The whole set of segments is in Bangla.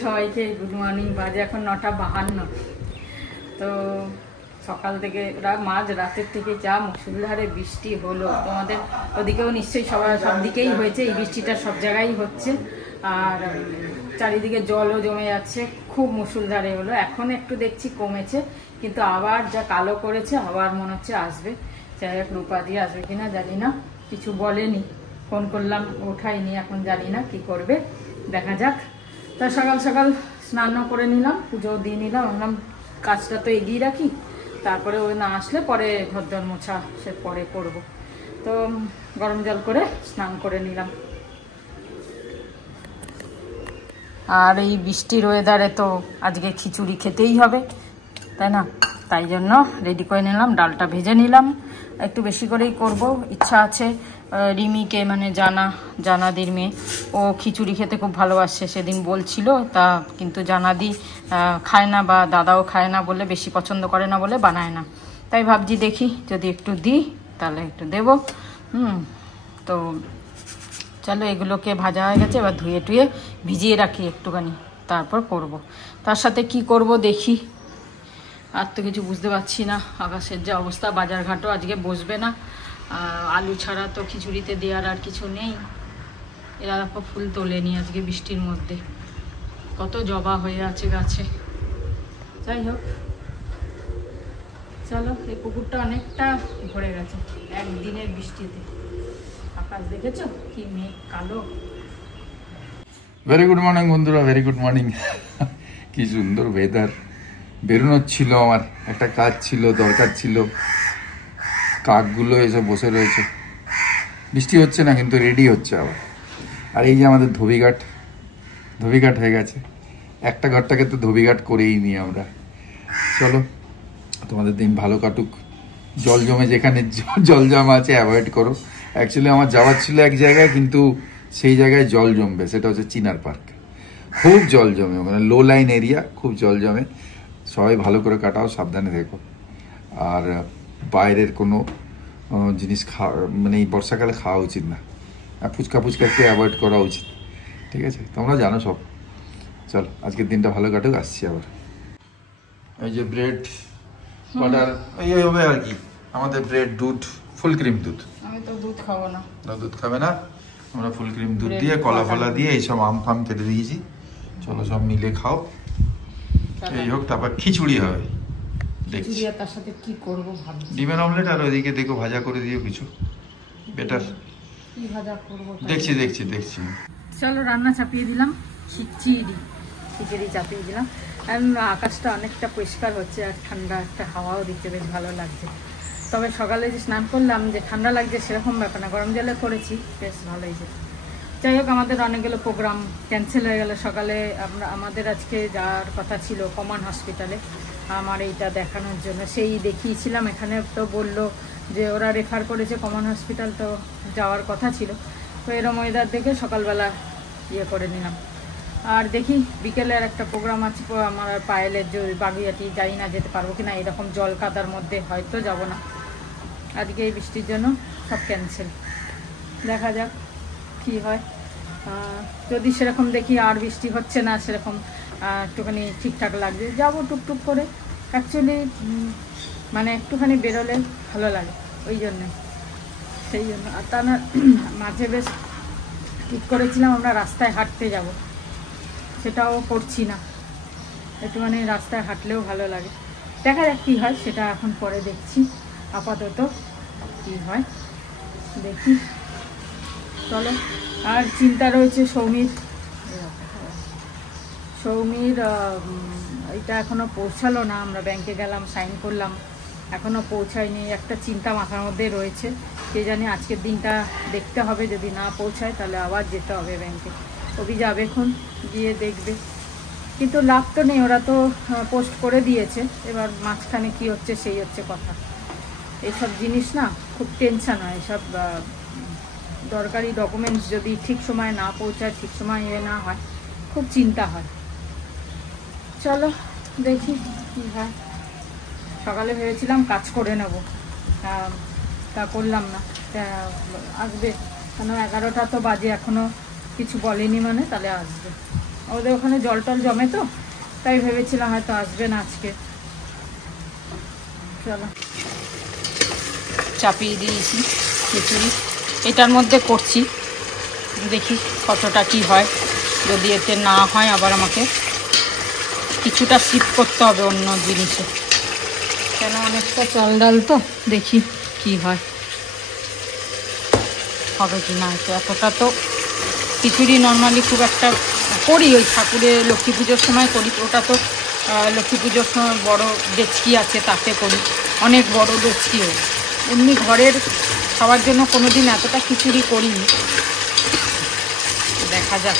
সবাইকে গুড মর্নিং। বাজে এখন 9:52। তো সকাল থেকে মাঝ রাতের থেকে যা মুষলধারে বৃষ্টি হলো, তোমাদের ওদিকেও নিশ্চয়ই সব দিকেই হয়েছে। এই বৃষ্টিটা সব জায়গায় হচ্ছে, আর চারিদিকে জলও জমে যাচ্ছে। খুব মুষলধারে হলো। এখন একটু দেখছি কমেছে, কিন্তু আবার যা কালো করেছে, আবার মনে হচ্ছে আসবে। যাই হোক, রূপা দিয়ে আসবে কিনা জানি না, কিছু বলেনি। ফোন করলাম, ওঠাইনি, এখন জানি না কি করবে, দেখা যাক। তা সকাল সকাল স্নানও করে নিলাম, পুজোও দিয়ে নিলাম। ভাবলাম কাজটা তো এগিয়ে রাখি, তারপরে ওই না আসলে পরে ঘরদোর মোছা সে পরে করবো। তো গরম জল করে স্নান করে নিলাম। আর এই বৃষ্টির ওয়েদারে তো আজকে খিচুড়ি খেতেই হবে, তাই না? তাই জন্য রেডি করে নিলাম। ডালটা ভেজে নিলাম, একটু বেশি করেই করব। ইচ্ছা আছে রিমিকে, মানে জানাদির মেয়ে, ও খিচুড়ি খেতে খুব ভালোবাসে, সেদিন বলছিল। তা কিন্তু জানাদি খায় না, বা দাদাও খায় না বলে, বেশি পছন্দ করে না বলে বানায় না। তাই ভাবছি দেখি যদি একটু দিই তাহলে একটু দেব। তো চলো, এগুলোকে ভাজা হয়ে গেছে, এবার ধুয়ে টুয়ে ভিজিয়ে রাখি একটুখানি, তারপর করব। তার সাথে কি করব দেখি, আর তো কিছু বুঝতে পারছি না। আকাশের যে অবস্থা, বাজারঘাটও আজকে বসবে না। আলু ছাড়া তো খিচুড়িতে দেওয়ার আর কিছু নেই। এরা দেখো ফুল তোলেনি আজকে বৃষ্টির মধ্যে, কত জবা হয়ে আছে গাছে। যাই হোক, চলো। এই পুকুরটা অনেকটা ভরে গেছে একদিনের বৃষ্টিতে। আকাশ দেখেছো কি মেঘ কালো। ভেরি গুড মর্নিং বন্ধুরা, ভেরি গুড মর্নিং। কি সুন্দর ওয়েদার। বেরোনোর ছিল, আমার একটা কাজ ছিল, দরকার ছিল। কাকগুলো এসে বসে রয়েছে, বৃষ্টি হচ্ছে না কিন্তু রেডি হচ্ছে আবার। আর এই যে আমাদের ধোবিঘাট হয়ে গেছে। একটা ঘরটাকে তো ধোবিঘাট করেই নিই আমরা। চলো, তোমাদের দিন ভালো কাটুক। জল জমে, যেখানে জল জমা আছে অ্যাভয়েড করো। অ্যাকচুয়ালি আমার যাওয়ার ছিল এক জায়গায়, কিন্তু সেই জায়গায় জল জমবে, সেটা হচ্ছে চিনার পার্ক। খুব জল জমে, মানে লো লাইন এরিয়া, খুব জল জমে। সবাই ভালো করে কাটাও, সাবধানে দেখো। আর বাইরের কোনো জিনিস মানে এই বর্ষাকালে খাওয়া উচিত না। আর ফুচকা একটু অ্যাভয়েড করা উচিত, ঠিক আছে? তোমরা জানো সব। চল, আজকের দিনটা ভালো কাটুক, আসছি আবার। এই যে ব্রেড বাটার এই হবে আর কি আমাদের। ব্রেড, দুধ, ফুল ক্রিম দুধ। আমি তো দুধ খাবো না। দুধ খাবে না? আমরা ফুল ক্রিম দুধ দিয়ে, কলা ফলা দিয়ে, এইসব আম ফাম কেটে দিয়েছি। চলো, সব মিলে খাও। এই হোক, তারপর খিচুড়ি হবে। দেখছি তার সাথে কি করব ভাবছি। ডিমের অমলেট, আর ওইদিকে দেখো ভাজা করে দিও কিছু, বেটার। কি ভাজা করব দেখছি। চলো, রান্না চাপিয়ে দিলাম। খিচুড়ি চাপিয়ে দিলাম। আকাশটা অনেকটা পরিষ্কার হচ্ছে, আর ঠান্ডা একটা হাওয়াও দিতে বেশ ভালো লাগছে। তবে সকালে যে স্নান করলাম, যে ঠান্ডা লাগছে সেরকম ব্যাপার না, গরম জলে করেছি, বেশ ভালো হয়েছে। যাই হোক, আমাদের অনেকগুলো প্রোগ্রাম ক্যান্সেল হয়ে গেল। সকালে আমাদের আজকে যাওয়ার কথা ছিল কমন হসপিটালে, আমার এইটা দেখানোর জন্য। সেই দেখিয়েছিলাম, এখানে তো বললো যে ওরা রেফার করেছে কমন হসপিটাল, তো যাওয়ার কথা ছিল। তো এরম ওয়েদার দেখে সকালবেলা করে নিলাম। আর দেখি বিকেলে আর একটা প্রোগ্রাম আছে আমার পায়েলের, যে বাগুইয়াটি, জানি না যেতে পারবো কিনা। এরকম জল কাদার মধ্যে হয়তো যাব না আজকে, এই বৃষ্টির জন্য সব ক্যান্সেল। দেখা যাক কি হয়। যদি সেরকম দেখি আর বৃষ্টি হচ্ছে না, সেরকম একটুখানি ঠিকঠাক লাগছে, যাবো টুকটুক করে। অ্যাকচুয়ালি মানে একটুখানি বেরোলে ভালো লাগে, সেই জন্য। আর তা না, মাঝে বেশ ঠিক করেছিলাম আমরা রাস্তায় হাঁটতে যাব, সেটাও করছি না। একটুখানি রাস্তায় হাঁটলেও ভালো লাগে। দেখা যাক কী হয়, সেটা এখন পরে দেখছি। আপাতত কী হয় দেখি। চলো। আর চিন্তা রয়েছে সৌমির এটা এখনও পৌঁছালো না। আমরা ব্যাংকে গেলাম, সাইন করলাম, এখনও পৌঁছায়নি। একটা চিন্তা মাথার মধ্যে রয়েছে, কে জানি আজকের দিনটা দেখতে হবে। যদি না পৌঁছায় তাহলে আবার যেতে হবে ব্যাংকে। অভি যাবে এখন, গিয়ে দেখবে। কিন্তু লাভ তো নেই, ওরা তো পোস্ট করে দিয়েছে। এবার মাঝখানে কি হচ্ছে সেই হচ্ছে কথা। এইসব জিনিস না খুব টেনশন হয়। এসব দরকারি ডকুমেন্টস যদি ঠিক সময় না পৌঁছায়, ঠিক সময় না হয়, খুব চিন্তা হয়। চলো দেখি কী হয়। সকালে ভেবেছিলাম কাজ করে নেব, তা করলাম না। আসবে কেন, 11টা তো বাজে, এখনও কিছু বলেনি, মানে তাহলে আসবে। ওদের ওখানে জল টল জমে তো, তাই ভেবেছিলাম হয়তো আসবে না আজকে। চলো চাপিয়ে দিয়েছি খিচুড়ি, এটার মধ্যে করছি, দেখি কতটা কি হয়। যদি এতে না হয় আবার আমাকে কিছুটা শিফট করতে হবে অন্য জিনিসে, কেন অনেকটা চাল ডাল তো, দেখি কি হয়, হবে কি না। এতটা তো খিচুড়ি নর্মালি খুব একটা করি, ওই ঠাকুরের লক্ষ্মী পুজোর সময় করি, ওটা তো লক্ষ্মী পুজোর সময় বড়ো ডেচকি আছে তাতে করি, অনেক বড় ডেচকিও। এমনি ঘরের খাওয়ার জন্য কোনো দিন এতটা খিচুড়ি করিনি, দেখা যাক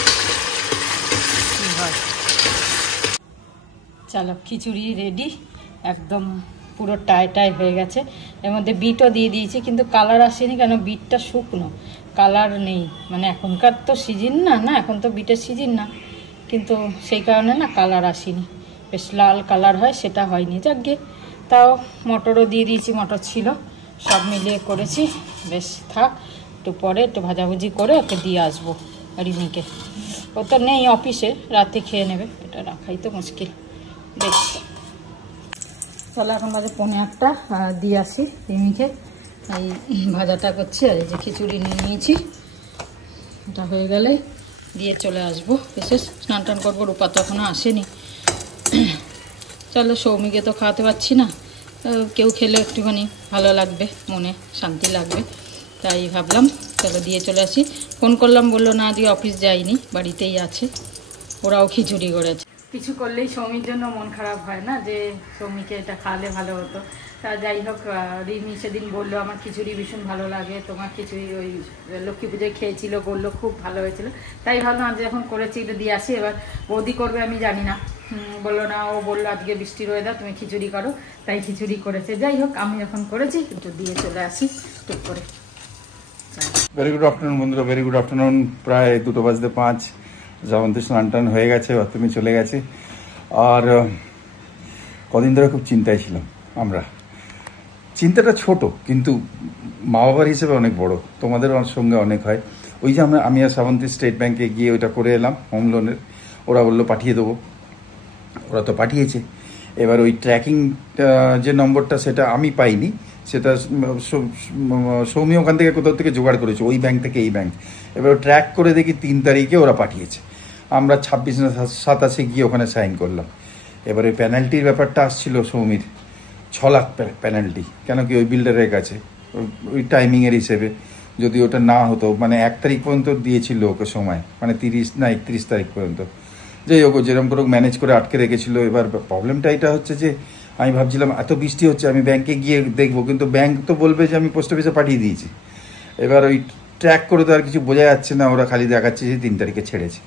কী হয়। চলো খিচুড়ি রেডি, একদম পুরো টাই হয়ে গেছে। এর মধ্যে বিটও দিয়ে দিয়েছি, কিন্তু কালার আসেনি কেন, বিটটা শুকনো, কালার নেই। মানে এখনকার তো সিজন না, এখন তো বিটের সিজন না, কিন্তু সেই কারণে না কালার আসেনি, বেশ লাল কালার হয় সেটা হয়নি। যাকগে, তাও মটরও দিয়ে দিয়েছি, মটর ছিল, সব মিলিয়ে করেছি। বেশ থাক, একটু পরে একটু ভাজাভুজি করে ওকে দিয়ে আসবো রিমিকে। ও তো নেই অফিসে, রাতে খেয়ে নেবে, এটা রাখাই তো মুশকিল। দেখছি, চলো এখন বাজে 1:45, দিয়ে আসি রিমিকে। এই ভাজাটা করছি, আর এই যে খিচুড়ি নিয়ে নিয়েছি, এটা হয়ে গেলে দিয়ে চলে আসবো। বিশেষ স্নান টান করবো, রূপা তো এখনও আসেনি। চলো, সৌমিকে তো খাওয়াতে পারছি না, কেউ খেলে একটুখানি ভালো লাগবে, মনে শান্তি লাগবে, তাই ভাবলাম চলো দিয়ে চলে আসি। ফোন করলাম, বললো না দিয়ে অফিস যাইনি, বাড়িতেই আছে। ওরাও খিচুড়ি করেছে। কিছু করলেই সৌমির জন্য মন খারাপ হয় না, যে সৌমিকে এটা খাওয়ালে ভালো হতো। তা যাই হোক, রিমি সেদিন বললো আমার খিচুড়ি ভীষণ ভালো লাগে, তোমার খিচুড়ি ওই লক্ষ্মী পুজোয় খেয়েছিল, বললো খুব ভালো হয়েছিল। তাই ভাবলাম আজ যখন করেছি এটা দিয়ে আসি। এবার বৌদি করবে আমি জানি না, বললো না, ও বললো আজকে বৃষ্টির ওয়েদার, তুমি খিচুড়ি করো, তাই খিচুড়ি করেছে। যাই হোক, আমি যখন করেছি একটু দিয়ে চলে আসি টুক করে। ভেরি গুড আফটারনুন বন্ধুরা, ভেরি গুড আফটারনুন। প্রায় 2:05 যাবন্তি স্নান টান হয়ে গেছে, তুমি চলে গেছে। আর কদিন ধরে খুব চিন্তায় ছিলাম আমরা। চিন্তাটা ছোট, কিন্তু মা বাবার হিসেবে অনেক বড়, তোমাদের সঙ্গে অনেক হয়। ওই যে আমি আর শ্রাবন্তী স্টেট ব্যাংকে গিয়ে ওইটা করে এলাম হোম লোনের, ওরা বললো পাঠিয়ে দেবো, ওরা তো পাঠিয়েছে। এবার ওই ট্র্যাকিং যে নম্বরটা সেটা আমি পাইনি, সেটা সৌমি ওখান থেকে কোথাও থেকে জোগাড় করেছে, ওই ব্যাংক থেকে এই ব্যাংক। এবার ট্র্যাক করে দেখি 3 তারিখে ওরা পাঠিয়েছে, আমরা 26 না 27 গিয়ে ওখানে সাইন করলাম। এবার ওই পেনাল্টির ব্যাপারটা আসছিল সৌমির, 6 লাখ পেনাল্টি, কেন কি ওই বিল্ডারের কাছে ওই টাইমিংয়ের হিসেবে, যদি ওটা না হতো, মানে 1 তারিখ পর্যন্ত দিয়েছিল ওকে সময়, মানে 30 না 31 তারিখ পর্যন্ত। যাই হোক, যেরকম করে ম্যানেজ করে আটকে রেখেছিল। এবার প্রবলেমটা এটা হচ্ছে যে আমি ভাবছিলাম এত বৃষ্টি হচ্ছে, আমি ব্যাংকে গিয়ে দেখবো, কিন্তু ব্যাংক তো বলবে যে আমি পোস্ট অফিসে পাঠিয়ে দিয়েছি। এবার ওই ট্র্যাক করে তো আর কিছু বোঝা যাচ্ছে না, ওরা খালি দেখাচ্ছে যে 3 তারিখে ছেড়েছে।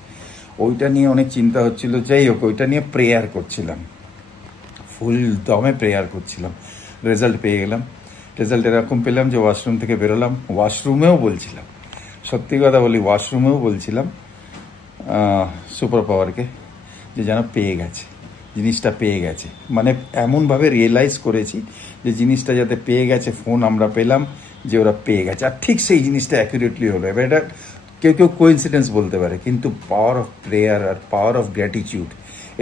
ওইটা নিয়ে অনেক চিন্তা হচ্ছিল। যাই হোক, ওইটা নিয়ে প্রেয়ার করছিলাম, ফুল দমে প্রেয়ার করছিলাম। রেজাল্ট পেয়ে গেলাম। রেজাল্ট এরকম পেলাম যে ওয়াশরুম থেকে বেরোলাম, ওয়াশরুমেও বলছিলাম, সত্যি কথা বলি, ওয়াশরুমেও বলছিলাম সুপার পাওয়ারকে যে যেন পেয়ে গেছে, জিনিসটা পেয়ে গেছে। মানে এমনভাবে রিয়েলাইজ করেছি যে জিনিসটা যাতে পেয়ে গেছে, ফোন আমরা পেলাম যে ওরা পেয়ে গেছে, আর ঠিক সেই জিনিসটা অ্যাকুরেটলি হলো। এবার এটা কেউ কেউ কোইন্সিডেন্স বলতে পারে, কিন্তু পাওয়ার অফ প্রেয়ার আর পাওয়ার অফ গ্র্যাটিটিউড,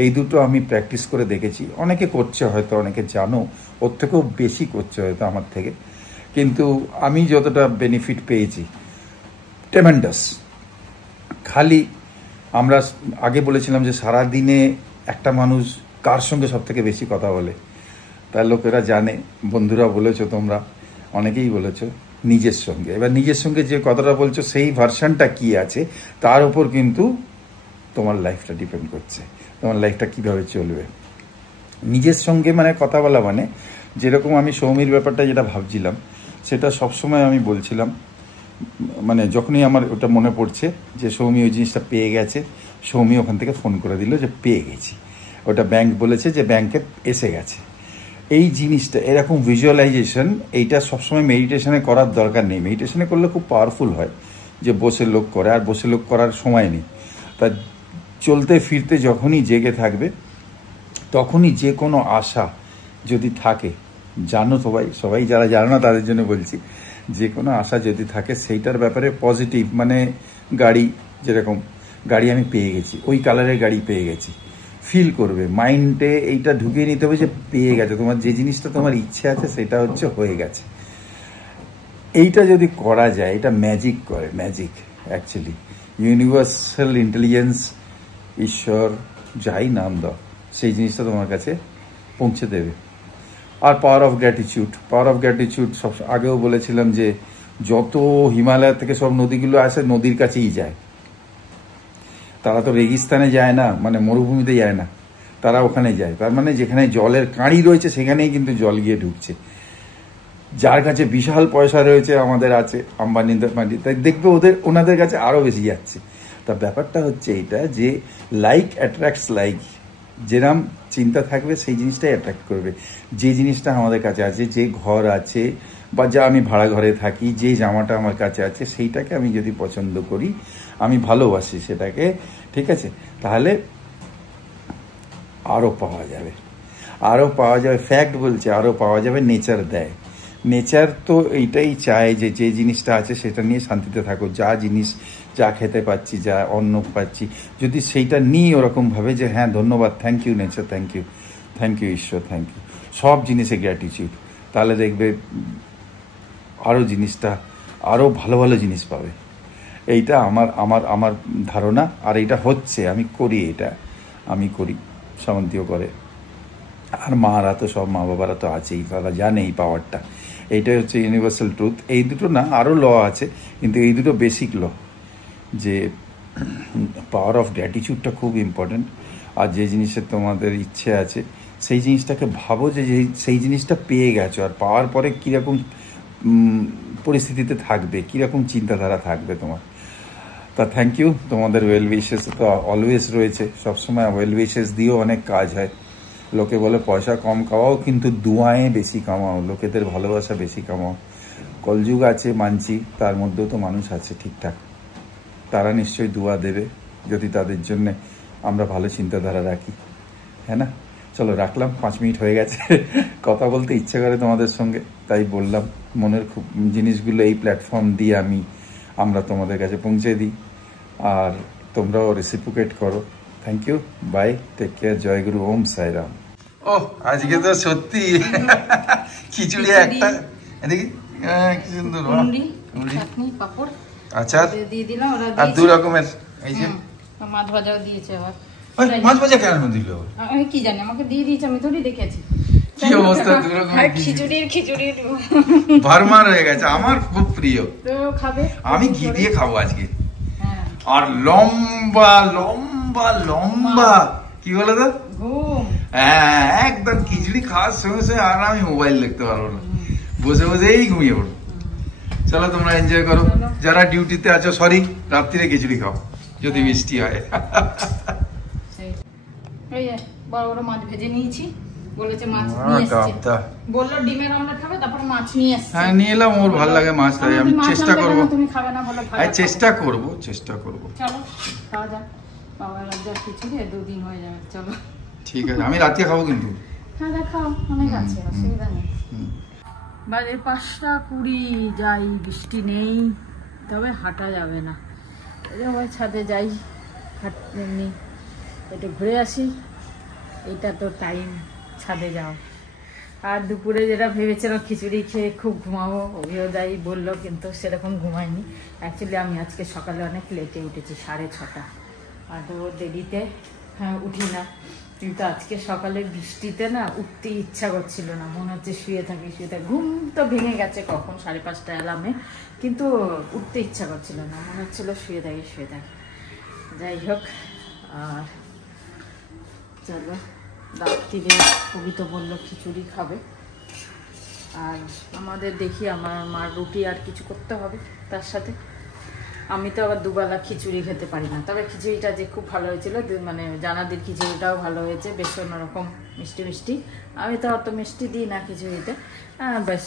এই দুটো আমি প্র্যাকটিস করে দেখেছি। অনেকে করছে হয়তো, অনেকে জানো, ওর থেকেও বেশি করছে হয়তো আমার থেকে, কিন্তু আমি যতটা বেনিফিট পেয়েছি ট্রেমেন্ডাস। খালি আমরা আগে বলেছিলাম যে সারা দিনে একটা মানুষ কার সঙ্গে সব থেকে বেশি কথা বলে, তার লোকেরা জানে, বন্ধুরা বলেছো, তোমরা অনেকেই বলেছো, নিজের সঙ্গে। এবার নিজের সঙ্গে যে কথাটা বলছো সেই ভার্সনটা কি আছে তার উপর কিন্তু তোমার লাইফটা ডিপেন্ড করছে, তোমার লাইফটা কিভাবে চলবে। নিজের সঙ্গে মানে কথা বলা মানে, যেরকম আমি সৌমির ব্যাপারটা যেটা ভাবছিলাম, সেটা সবসময় আমি বলছিলাম, মানে যখনই আমার ওটা মনে পড়ছে যে সৌমি ওই জিনিসটা পেয়ে গেছে, সৌমি ওখান থেকে ফোন করে দিল যে পেয়ে গেছি, ওটা ব্যাংক বলেছে যে ব্যাংকে এসে গেছে। এই জিনিসটা এরকম ভিজুয়ালাইজেশন, এইটা সবসময় মেডিটেশনে করার দরকার নেই। মেডিটেশনে করলে খুব পাওয়ারফুল হয়, যে বসে লোক করে, আর বসে লোক করার সময় নেই। তা চলতে ফিরতে যখনই জেগে থাকবে, তখনই যে কোনো আশা যদি থাকে, জানো সবাই যারা জানো না তাদের জন্য বলছি, যে কোনো আশা যদি থাকে সেইটার ব্যাপারে পজিটিভ, মানে গাড়ি যেরকম গাড়ি আমি পেয়ে গেছি, ওই কালারের গাড়ি পেয়ে গেছি। ফিল করবে, মাইন্ডে এইটা ঢুকিয়ে নিতে হবে যে পেয়ে গেছে, তোমার যে জিনিসটা তোমার ইচ্ছে আছে সেটা হচ্ছে হয়ে গেছে। এইটা যদি করা যায়, এটা ম্যাজিক করে, ম্যাজিক অ্যাকচুয়ালি। ইউনিভার্সাল ইন্টেলিজেন্স, ঈশ্বর, যাই নাম দাও, সেই জিনিসটা তোমার কাছে পৌঁছে দেবে। আর power of gratitude, power of gratitude সব আগেও বলেছিলাম যে যত হিমালয় থেকে সব নদীগুলো আসে নদীর কাছেই যায়। তারা তো রেগিস্তানে যায় না, মানে মরুভূমিতে যায় না, তারা ওখানে যায়। তার মানে যেখানে জলের কাঁড়ি রয়েছে সেখানেই কিন্তু জল গিয়ে ঢুকছে। যার কাছে বিশাল পয়সা রয়েছে, আমাদের আছে আম্বানিদের মাটি, তাই দেখবে ওনাদের কাছে আরও বেশি যাচ্ছে। তা ব্যাপারটা হচ্ছে এইটা যে লাইক অ্যাট্রাক্টস লাইক, যেরকম চিন্তা থাকবে সেই জিনিসটাই অ্যাট্রাক্ট করবে। যে জিনিসটা আমাদের কাছে আছে, যে ঘর আছে বা যা আমি ভাড়া ঘরে থাকি, যে জামাটা আমার কাছে আছে সেইটাকে আমি যদি পছন্দ করি, আমি ভালোবাসি সেটাকে, ঠিক আছে, তাহলে আরও পাওয়া যাবে, আরও পাওয়া যাবে। ফ্যাক্ট বলছে আরও পাওয়া যাবে, নেচার দেয়। নেচার তো এইটাই চায় যে যে জিনিসটা আছে সেটা নিয়ে শান্তিতে থাকো। যা জিনিস, যা খেতে পাচ্ছি, যা অন্ন পাচ্ছি, যদি সেইটা নিই ওরকমভাবে যে হ্যাঁ ধন্যবাদ, thank you nature, thank you, thank you ঈশ্বর, থ্যাংক ইউ, সব জিনিসে গ্র্যাটিটিউড, তাহলে দেখবে আরও জিনিসটা, আরও ভালো ভালো জিনিস পাবে। এইটা আমার আমার আমার ধারণা, আর এইটা হচ্ছে, আমি করি, এটা আমি করি, সামন্তীয় করে, আর মারা তো সব মা বাবারা তো আছেই, তারা জানে এই পাওয়ারটা। এইটাই হচ্ছে ইউনিভার্সাল ট্রুথ। এই দুটো না, আরও ল আছে, কিন্তু এই দুটো বেসিক ল, যে পাওয়ার অফ গ্র্যাটিটিউডটা খুব ইম্পর্টেন্ট। আর যে জিনিসের তোমাদের ইচ্ছে আছে সেই জিনিসটাকে ভাবো যে সেই জিনিসটা পেয়ে গেছো, আর পাওয়ার পরে কীরকম পরিস্থিতিতে থাকবে, কীরকম চিন্তাধারা থাকবে তোমার। তা থ্যাংক ইউ, তোমাদের ওয়েল উইশেস তো অলওয়েজ রয়েছে, সবসময় ওয়েল উইশেস দিয়েও অনেক কাজ হয়। লোকে বলে পয়সা কম কামাও, কিন্তু দুয়ায়ে বেশি কামাও, লোকেদের ভালোবাসা বেশি কামাও। কলযুগ আছে মানছি, তার মধ্যেও তো মানুষ আছে ঠিকঠাক, তারা নিশ্চয়ই দুয়া দেবে যদি তাদের জন্যে আমরা ভালো চিন্তাধারা রাখি, হ্যাঁ না? চলো রাখলাম, 5 মিনিট হয়ে গেছে। কথা বলতে ইচ্ছে করে তোমাদের সঙ্গে, তাই বললাম। মনের খুব জিনিসগুলো এই প্ল্যাটফর্ম দিয়ে আমরা তোমাদের কাছে পৌঁছে দিই, আর তোমরাও রেসিপ্রোকেট করো। Thank you, bye, take care, জয় গুরু, ওম সাইরাম। ও আজকে তো সত্যি খিচুড়ি একটা, এদিকে কি সুন্দর পাপড়, আচ্ছা দিয়ে দিলাম, আর 2 রকমের, এই যে মাছ ভাজাও দিয়েছে। আবার মাছ ভাজা কেন দিল আমি কি জানি, আমাকে দিয়ে দিয়েছে, আমি থোড়ি দেখেছি। কি অবস্থা, 2 রকমের খিচুড়ির ভরমার হয়ে গেছে। আমার খুব প্রিয়, তো খাবে, আমি ঘি দিয়ে খাবো আজকে। আর লম্বা লম্বা লম্বা কি বলে তো ঘুম, হ্যাঁ একদম খিচুড়ি খাওয়ার সঙ্গে সঙ্গে আর আমি মোবাইল দেখতে পারবো না, বসে বসেই ঘুমিয়ে পড়বো। চলো তোমরা এনজয় করো, যারা ডিউটিতে আছো সরি, রাত্রিরে খিচুড়ি খাও যদি বৃষ্টি হয়। এই বড় বড় মাছ ভেজে নিয়েছি, বলেছে মাছ নিয়ে এসেছে, বললো ডিমের অমলেট খাবে, তারপর মাছ নিয়ে এসেছে। হ্যাঁ নিয়ে এলাম, ওর ভালো লাগে মাছ, তাই আমি চেষ্টা করবো। তুমি খাবে না বলো, ভালো, চেষ্টা করবো, চেষ্টা করবো। চলো খাওয়া যাক, বাবা লাগছে খিচুড়ি, 2 দিন হয়ে যাবে। চলো ঠিক আছে, আমি রাতে খাবো কিন্তু। হ্যাঁ দেখাও, অনেক আছে, অসুবিধা নেই। বাজে 5:20, যাই, বৃষ্টি নেই, তবে হাঁটা যাবে না। ওই ছাদে যাই, এমনি একটু ঘুরে আসি, এটা তো টাইম ছাদে যাও। আর দুপুরে যেটা ভেবেছিলাম খিচুড়ি খেয়ে খুব ঘুমাবো, অভিযোদাই বললো, কিন্তু সেরকম ঘুমাইনি। অ্যাকচুয়ালি আমি আজকে সকালে অনেক লেটে উঠেছি, 6:30, আর তো দেরিতে উঠি না, কিন্তু আজকে সকালে বৃষ্টিতে না উঠতে ইচ্ছা করছিল না, মনে হচ্ছে শুয়ে থাকি। ঘুম তো ভেঙে গেছে কখন, 5:30 অ্যালার্মে, কিন্তু উঠতে ইচ্ছা করছিল না, মনে হচ্ছিল শুয়ে থাকি। যাই হোক, আর চলো রাত্রিরে কবিতা বললো খিচুড়ি খাবে, আর আমাদের দেখি আমার মার রুটি আর কিছু করতে হবে তার সাথে। আমি তো আবার দুবেলা খিচুড়ি খেতে পারি না, তবে খিচুড়িটা যে খুব ভালো হয়েছিল, মানে জানাদির খিচুড়িটাও ভালো হয়েছে, বেশ অন্যরকম মিষ্টি মিষ্টি। আমি তো অত মিষ্টি দিই না খিচুড়িতে, বেশ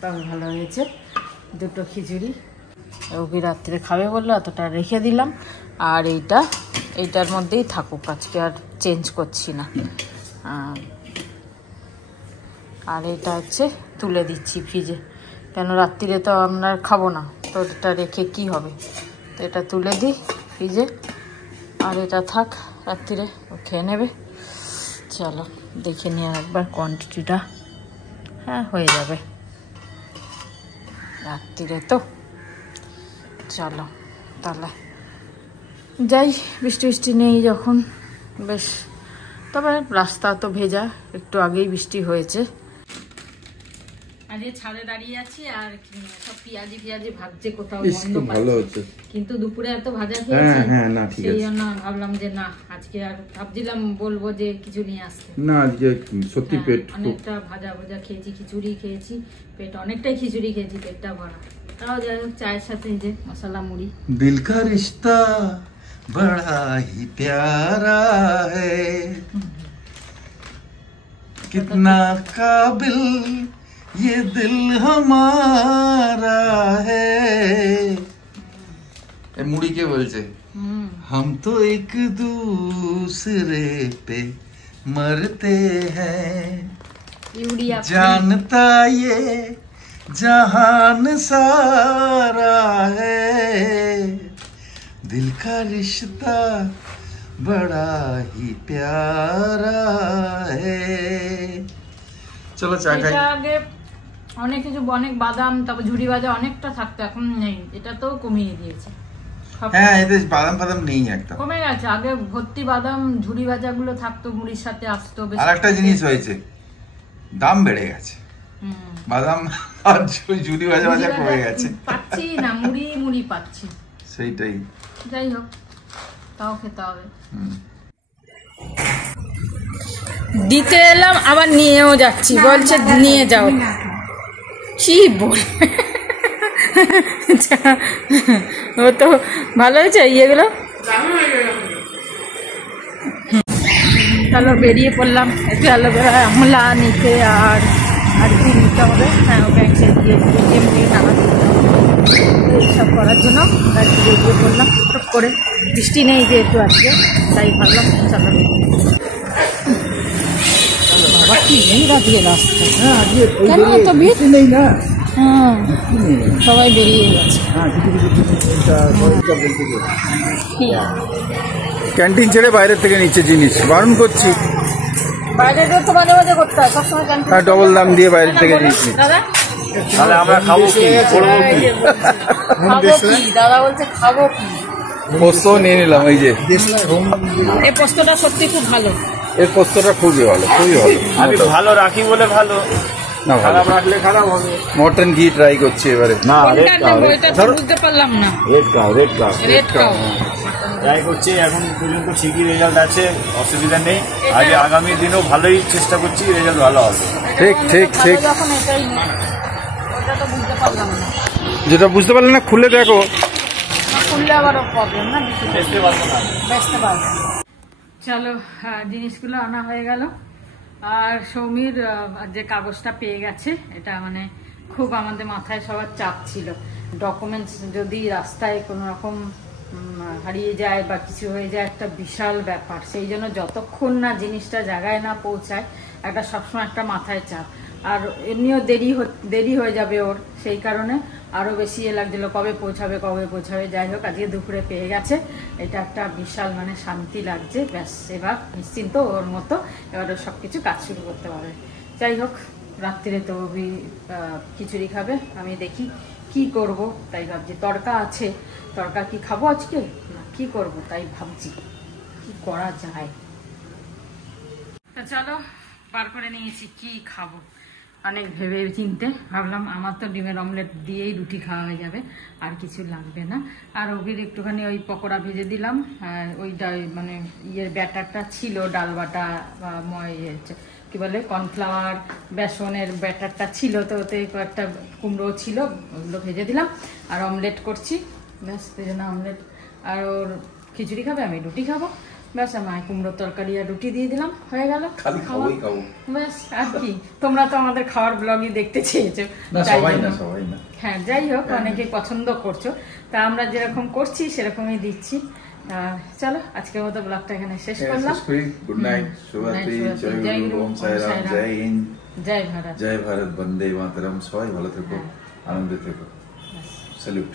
তবে ভালো হয়েছে 2টো খিচুড়ি। ওকে রাত্রে খাবে বললো, এতটা রেখে দিলাম, আর এইটার মধ্যেই থাকুক, আজকে আর চেঞ্জ করছি না। আর এটা হচ্ছে তুলে দিচ্ছি ফ্রিজে, কেন রাত্রিরে তো আমরা খাবো না, তো এটা রেখে কি হবে, তো এটা তুলে দিই ফ্রিজে, আর এটা থাক, রাত্রিরে ও খেয়ে নেবে। চলো দেখে নিয়ে একবার কোয়ান্টিটিটা। হ্যাঁ হয়ে যাবে রাত্রিরে তো। চলো তাহলে যাই, বৃষ্টি বৃষ্টি নেই যখন বেশ। তবে রাস্তা তো ভেজা, একটু আগেই বৃষ্টি হয়েছে। আজকে ছাদে দাঁড়িয়ে আছি আর সব পেঁয়াজি ভাজছে কোথাও, ভালো হচ্ছে। কিন্তু দুপুরে এত ভাজা খেয়েছি, সেই জন্য ভাবলাম যে না আজকে আর ভাবছিলাম বলবো যে কিছু নিয়ে আসতে না। আজকে সত্যি পেট অনেকটা ভাজা খেয়েছি, খিচুড়ি খেয়েছি, পেট অনেকটাই খিচুড়ি খেয়েছি, পেটটা ভরা। তাও যাই হোক চায়ের সাথে যে মশলা মুড়ি। দিল কা রিশতা বড়া হি প্যারা হ্যায়, কিতনা কাবিল ये दिल हमारा है। मुड़ी के बोलছে हम तो एक दूसरे पे मरते हैं, जानता ये जहान सारा है, दिल का रिश्ता बड़ा ही प्यारा है। चलो चा खाई। আগে অনেক কিছু, অনেক বাদাম, তারপর ঝুড়ি ভাজা অনেকটা থাকতো, এখন নেই, এটা তো কমিয়ে দিয়েছে। হ্যাঁ এতে বাদাম ফাদাম নেই, একটা কমে গেছে। আগে ভর্তি বাদাম ঝুড়ি ভাজা গুলো থাকতো, মুড়ির সাথে আসতো। আর একটা জিনিস হয়েছে, দাম বেড়ে গেছে, বাদাম আর ঝুড়ি ভাজা কমে গেছে, পাচ্ছি না, মুড়ি পাচ্ছি, সেইটাই। যাই হোক তাও খেতে হবে। দিতে এলাম আবার নিয়েও যাচ্ছি, বলছে নিয়ে যাও। কি বলবে, ও তো ভালো হয়েছে ইয়েগুলো। চলো বেরিয়ে পড়লাম, একটু অ্যালোভেরা আমলা নিতে আর কি নিতে হবে। হ্যাঁ ব্যাংকে দিয়ে এটিএম দিয়ে টাকা দিতে এইসব করার জন্য গাড়ি বেরিয়ে পড়লাম টপ করে। বৃষ্টি নেই যেহেতু আজকে, তাই ভাবলাম চলো। বাবা কি ভিড় আজকে রাস্তায়, কেন এত ভিড় নেই না? হ্যাঁ সবাই বেরিয়ে গেছে। ক্যান্টিন ছেড়ে বাইরের থেকে নিচ্ছে জিনিস, বারণ করছি। বাইরে তো মাঝে মাঝে করতে হয়, সবসময় ক্যান্টিন। হ্যাঁ ডবল দাম দিয়ে বাইরের থেকে নিচ্ছি। দাদা তাহলে আমরা খাবো কি, করবো কি? দাদা বলছে খাবো কি? পোস্ত নিয়ে নিলাম, এই যে এই পোস্তটা সত্যি খুব ভালো, এই পোস্তটা খুবই ভালো, খুবই ভালো। আমি ভালো রাখি বলে ভালো, না খারাপ রাখলে খারাপ হবে। মটন ঘি ট্রাই করছি এবারে। না বুঝতে পারলাম না। রেড কাউ ট্রাই ট্রাই করছি, এখন পর্যন্ত ঠিকই রেজাল্ট আছে, অসুবিধা নেই। আগে আগামী দিনেও ভালোই চেষ্টা করছি, রেজাল্ট ভালো হবে। ঠিক ঠিক ঠিক। যখন এটাই ওটা তো বুঝতে পারলাম না, যেটা বুঝতে পারলে না খুলে দেখো, খুললে আবারও প্রবলেম না, বেচতে পারবো না, বেচতে পারবো। চলো জিনিসগুলো আনা হয়ে গেল। আর সৌমির যে কাগজটা পেয়ে গেছে, এটা মানে খুব আমাদের মাথায় সবার চাপ ছিল। ডকুমেন্টস যদি রাস্তায় কোনো রকম হারিয়ে যায় বা কিছু হয়ে যায়, একটা বিশাল ব্যাপার। সেই জন্য যতক্ষণ না জিনিসটা জায়গায় না পৌঁছায়, একটা সবসময় একটা মাথায় চাপ। আর এমনিও দেরি হয়ে যাবে ওর, সেই কারণে আরো বেশি লাগছিল কবে পৌঁছাবে। যাই হোক আজকে দুপুরে পেয়ে গেছে, এটা একটা বিশাল মানে শান্তি লাগছে। ব্যাস এবার নিশ্চিন্ত ওর মতো, এবার ও সবকিছু কাজ শুরু করতে পারবে। যাই হোক রাত্রিরে তো খিচুড়ি খাবে, আমি দেখি কি করব, তাই ভাবছি। তড়কা আছে, তড়কা কি খাবো আজকে না কি করব, তাই ভাবছি কি করা যায়। চলো বার করে নিয়েছি কি খাবো, অনেক ভেবে চিনতে ভাবলাম আমার তো ডিমের অমলেট দিয়েই রুটি খাওয়া হয়ে যাবে, আর কিছু লাগবে না। আর ওবির একটুখানি ওই পকোড়া ভেজে দিলাম, ওইটা মানে ইয়ের ব্যাটারটা ছিল, ডাল বাটা বা কি বলে কর্নফ্লাওয়ার বেসনের ব্যাটারটা ছিল, তো ওতে কয়েকটা কুমড়ো ছিল, ওগুলো ভেজে দিলাম। আর অমলেট করছি, ব্যাস না অমলেট। আর ওর খিচুড়ি খাবে, আমি রুটি খাবো, ব্যাস। আমার কুমড়োর তরকারি আর রুটি দিয়ে দিলাম, হয়ে গেল ব্যাস। আর কি, তোমরা তো আমাদের খাওয়ার ব্লগই দেখতে চেয়েছো, হ্যাঁ যাই হোক অনেকে পছন্দ করছো, তা আমরা যেরকম করছি সেরকমই দিচ্ছি। চলো আজকের মতো ব্লগটা এখানে শেষ করলাম। গুড নাইট, শুভরাত্রি, জয় গুরু, ওম সাই রাম, জয় হিন্দ, জয় ভারত, বন্দে মাতরম। সবাই ভালো থেকো, আনন্দে থেকো, স্যালুট।